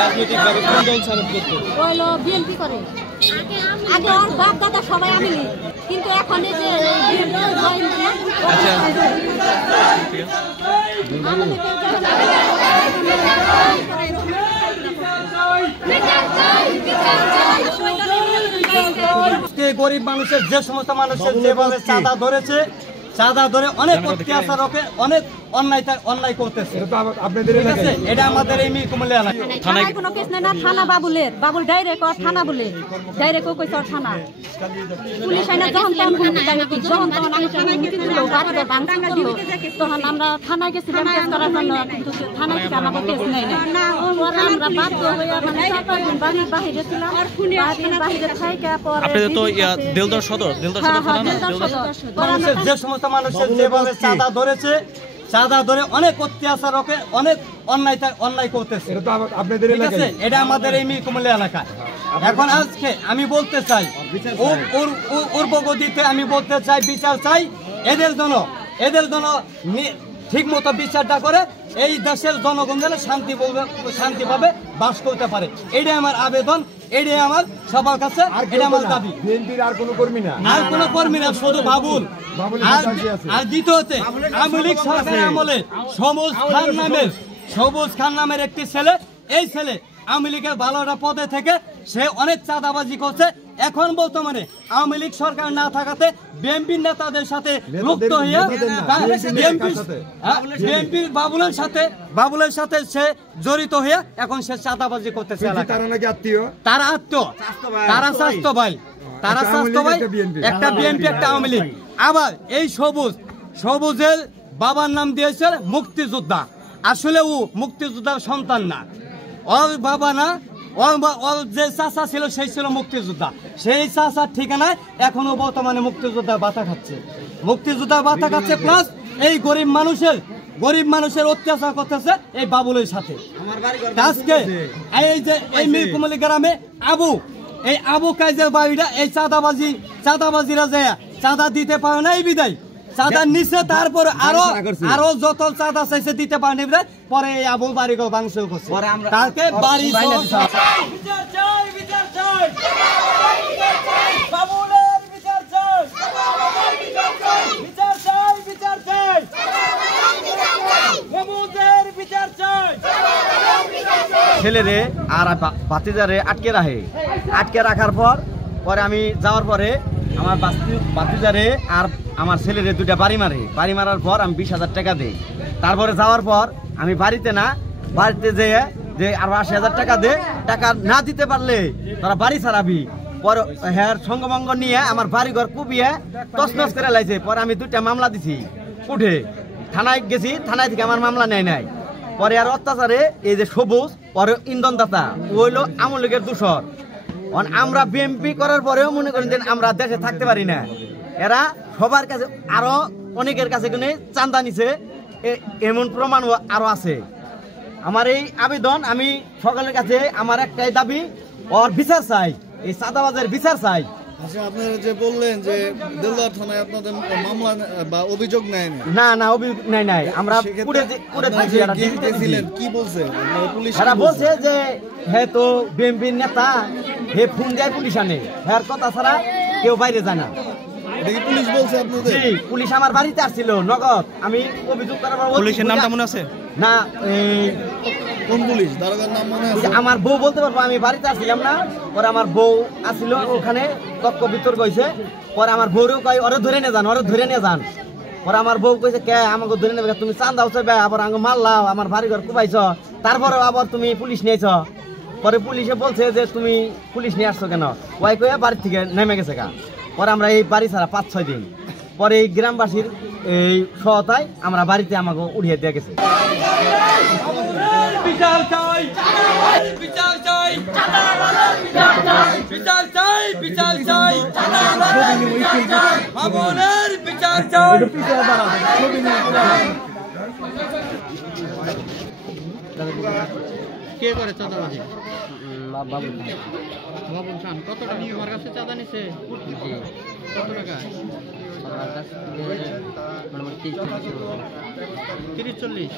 রাজনৈতিকভাবে কোন দল সাপোর্ট করতো? হলো বিএনপি করে। আগে ওর বাপ দাদা সবাই আমি কিন্তু এখন এই যে আচ্ছা গরিব মানুষের যে সমস্ত মানুষের যেভাবে চাঁদা ধরে অনেক অত্যাচার অনেক অন্যায় করতেছে, এটা আমাদের এই কুমিল্লা এলাকায় থানায় কোনো কেস নাই না। থানা বাবুল ডাইরেক্ট থানা বলে ডাইরেক্ট কইছে থানা পুলিশ আইনা যখন তখন আমি তখন আমরা থানায় গেছিলাম কেস করার জন্য, কিন্তু থানায় থেকে আমাদের কেস নেই না। পরে আমরা বাধ্য হয়ে মানে 4-5 দিন বাড়ির বাহিরে ছিলাম, বাহিরে থাইকা পরে আপনাদের তো দেলদর সদর থানা না? মানুষের যে সমস্ত মানুষের যেভাবে চাঁদা ধরে অনেক অত্যাচার অনেক অন্যায় করতেছে, এটা আমাদের এই কুমিল্লা এলাকায়। এখন আজকে আমি বলতে চাই ওর গদিতে আমি বলতে চাই বিচার চাই এদের জন্য ঠিক মতো বিচারটা করে এই দেশের জনগণ যেন শান্তিভাবে বাস করতে পারে, এটাই আমার আবেদন, এটাই আমার সবার কাছে, এটা আমার দাবি। আর কোনো কর্মী না, শুধু বাবুল। আর দ্বিতীয়তে আওয়ামী লীগ সরকারের আমলে সবুজ খান নামের একটি ছেলে, এই ছেলে আওয়ামী লীগের ভালোটা পদে থেকে সে অনেক চাঁদাবাজি করছে। এখন বর্তমানে আওয়ামী লীগ সরকার না থাকাতে বিএনপির নেতাদের সাথে যুক্ত হয়ে বিএনপির বাবুলের সাথে সে জড়িত হয়ে এখন সে চাঁদাবাজি করতেছে। তারা স্বাস্থ্য ভাই একটা বিএনপি একটা আওয়ামী লীগ। আবার এই সবুজের বাবার নাম দিয়েছে মুক্তিযোদ্ধা, আসলে ও মুক্তিযোদ্ধার সন্তান না, ওর বাবা না, ওর যে চাচা ছিল সেই ছিল মুক্তিযোদ্ধা, সেই চাচার ঠিকানায় এখনো বর্তমানে মুক্তিযোদ্ধার ভাতা খাচ্ছে, প্লাস এই গরিব মানুষের অত্যাচার করতেছে এই বাবুলের সাথে। আজকে এই যে এই মিরকুমলি গ্রামে আবু কাইজের বাড়িটা এই চাঁদাবাজিরা যায় চাঁদা দিতে পারে না, এই বিদায় চাঁদা নিচে, তারপরে আরো যত চাঁদা চাইছে দিতে পারেনি, পরে এই আবু বাড়িঘর ভাঙচুর করছে, তাকে বাড়ি ছেলেরে আর ভাতিজারে আটকে রাখার পরে আমি যাওয়ার পরে আমার ভাতিজারে আর আমার ছেলেরে 2টা বাড়ি মারার পর আমি 20,000 টাকা দিই। তারপরে যাওয়ার পর আমি বাড়িতে যেয়ে যে আরো 80,000 টাকা দে, টাকা না দিতে পারলে তারা বাড়ি ছাড়াবি। পরে হ্যাঁ সঙ্গভঙ্গ নিয়ে আমার বাড়িঘর কুপিয়ে তছনছ করে লাইছে। পরে আমি 2টা মামলা দিছি, উঠে থানায় গেছি, থানায় থেকে আমার মামলা নেয়। পরে আর অত্যাচারে এই যে সবুজ পরে ইন্ধনদাতা হইলো আওয়ামী লীগের দূষর। আমরা বিএনপি করার পরেও মনে করেন যে আমরা দেশে থাকতে পারি না, এরা সবার কাছে আরো অনেকের কাছে চাঁদা নিছে, এমন প্রমাণ আরো আছে। আমার এই আবেদন আমি সকলের কাছে আমার একটাই দাবি, ওর বিচার চাই, এই চাঁদাবাজের বিচার চাই। আচ্ছা, আপনারা যে বললেন যে দেলদার থানায় আপনাদের মামলা বা অভিযোগ নেয় না অভিযোগ নাই, আমরা কি বলছে পুলিশ? এরা বলছে যে হে তো বিএনপির নেতা, হে ফোন দেয় পুলিশ আনে, হ্যাঁ কথা ছাড়া কেউ বাইরে যায় না। পুলিশ বলছে আপনাদের? জি, পুলিশ আমার বাড়িতে আসছিল নগদ। আমি অভিযোগ করার পর পুলিশের নামটা মনে আছে না? কোন পুলিশ? দারোগার নাম মনে আছে? আমার বউ বলতে পারবো, আমি বাড়িতে আসছিলাম না। পরে আমার বউ আসছিল, ওখানে তর্ক বিতর্ক হয়েছে। পরে আমার বউরেও কয় ওরে ধরে নিয়ে যান। পরে আমার বউ কইছে কে আমাকে ধরে নেবে, তুমি চাঁদাও চাইবে, আবার আমাকে মারলাও, আমার বাড়ি ঘর কুপাইছ, তারপরে আবার তুমি পুলিশ নিয়েছ। পরে পুলিশে বলছে যে তুমি পুলিশ নিয়ে আসছো কেন? ওই কয়ে বাড়ির থেকে নেমে গেছে গা। পরে আমরা এই বাড়ি ছাড়া 5-6 দিন পরে এই গ্রামবাসীর এই সহায়তায় আমরা বাড়িতে আমাকে উঠিয়ে দিয়ে গেছে। কে করে চাঁদাবাজি? বাবুল খান। কত টাকা তোমার কাছে চাঁদা নিছে? কত টাকা? 30-40।